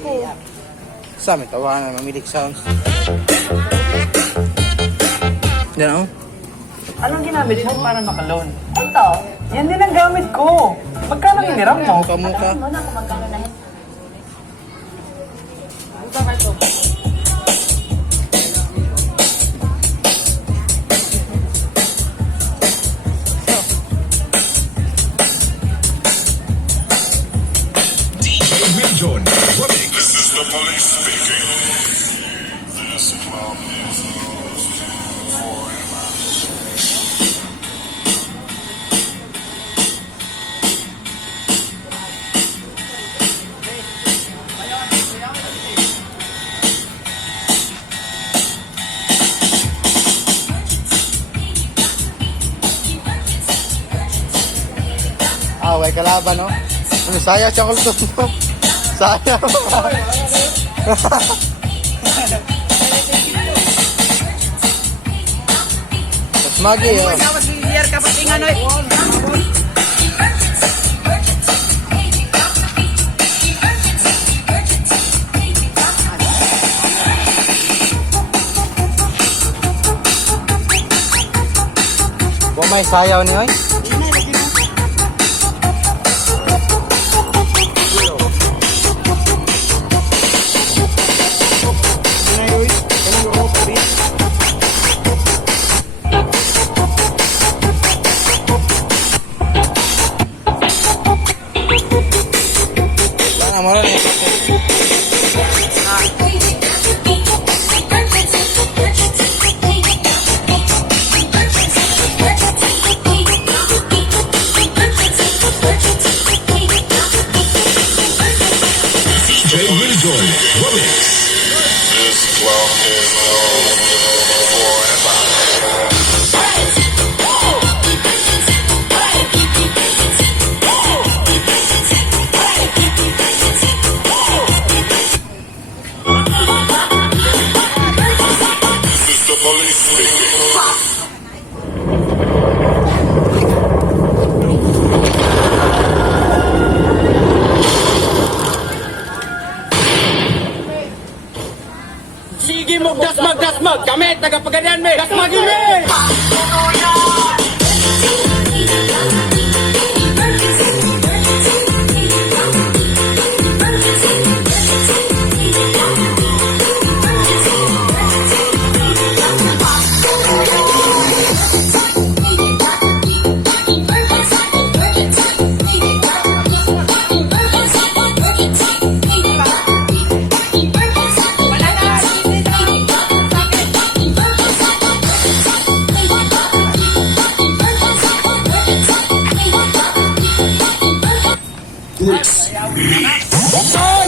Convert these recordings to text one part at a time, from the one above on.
ko. Sa amin, tawanan, mamilig sounds. Yan, oh. Anong ginamit mo para maka-loan? Ito. Yan din ang gamit ko. Magkano hiniram mo? Mukha-mukha. Ano na kung magkano na yun? John, this is the police speaking. This club is closed forever. Away kalaban, no? Saya siya ko luto mo. Saya. Mas magi, oh. Biar kapatingan, oy. May sayaw ni, oy. DJ Will John, Remix. This club is closed forever. This is the police speaking. Sige mo, dasmag. Kami, tagapagandaan me. Dasmag yun me.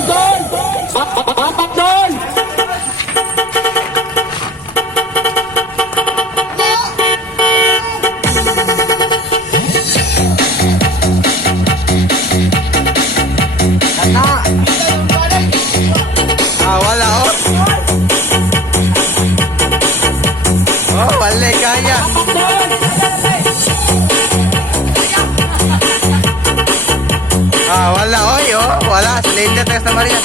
Don! Bapak Don! Wala, oh. Oh, wala, kaya. Wala, oy, oh. Wala, slender tayo sa Maria.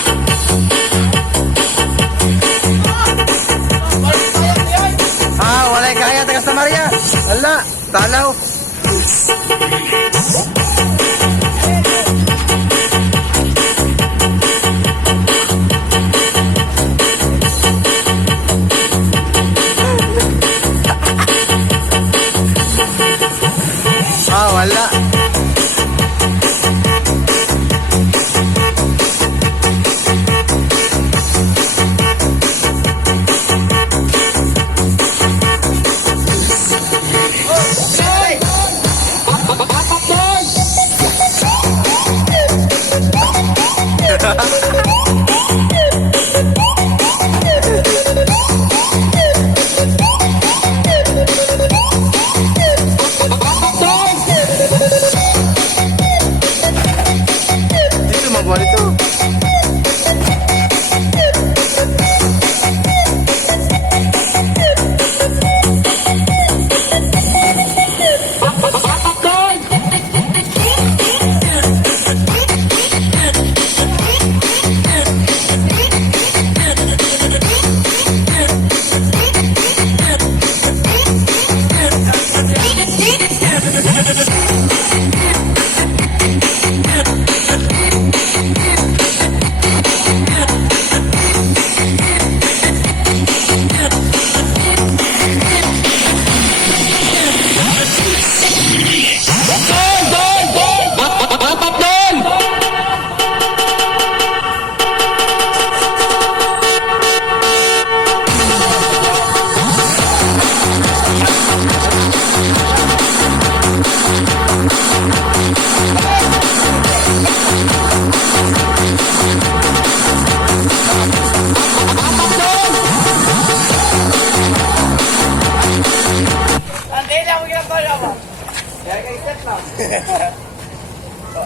Wala, kaya tayo sa Maria. Wala, talaw. Wala.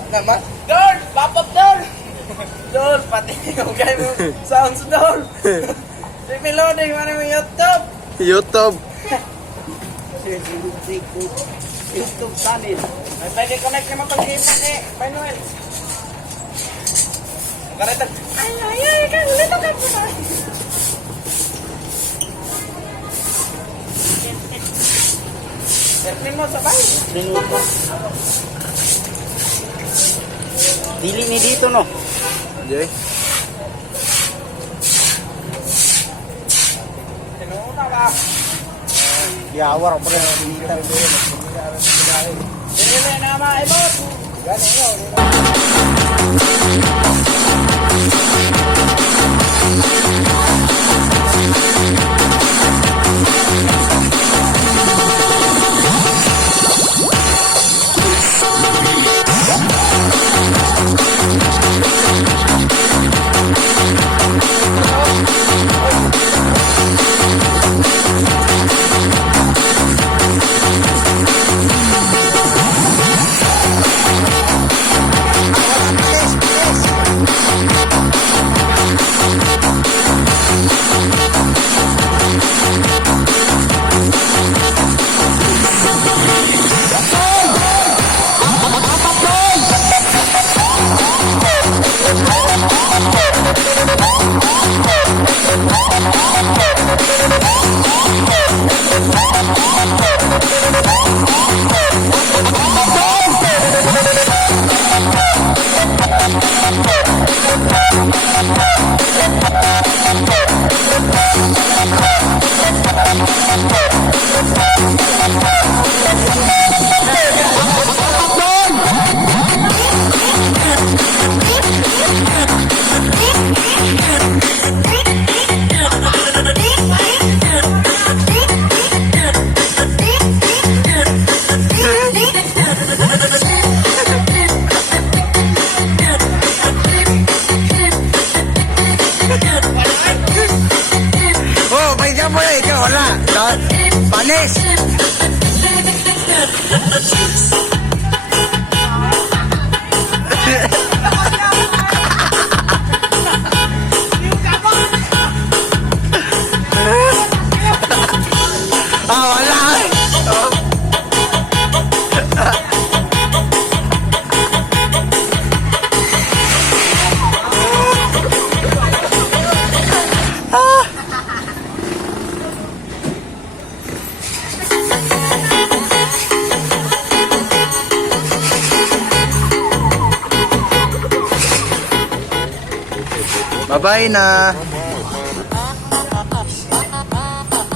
naman. Dol! Pop up, Dol! Dol, pati yung guy mo sounds, Dol! Si Melody, ano mo YouTube? YouTube. YouTube channel. May pwede connect naman pag-ipan eh. Manuel. Karita. Ay, lito ka po na. Serpin mo sabay. Minuto. Dili ni dito, no? Okay. Tinuna ba? Yawar ko rin. Dili na maibot. Oh, may dyan mo na ikaw, wala. Panis! Wala! Bye-bye na.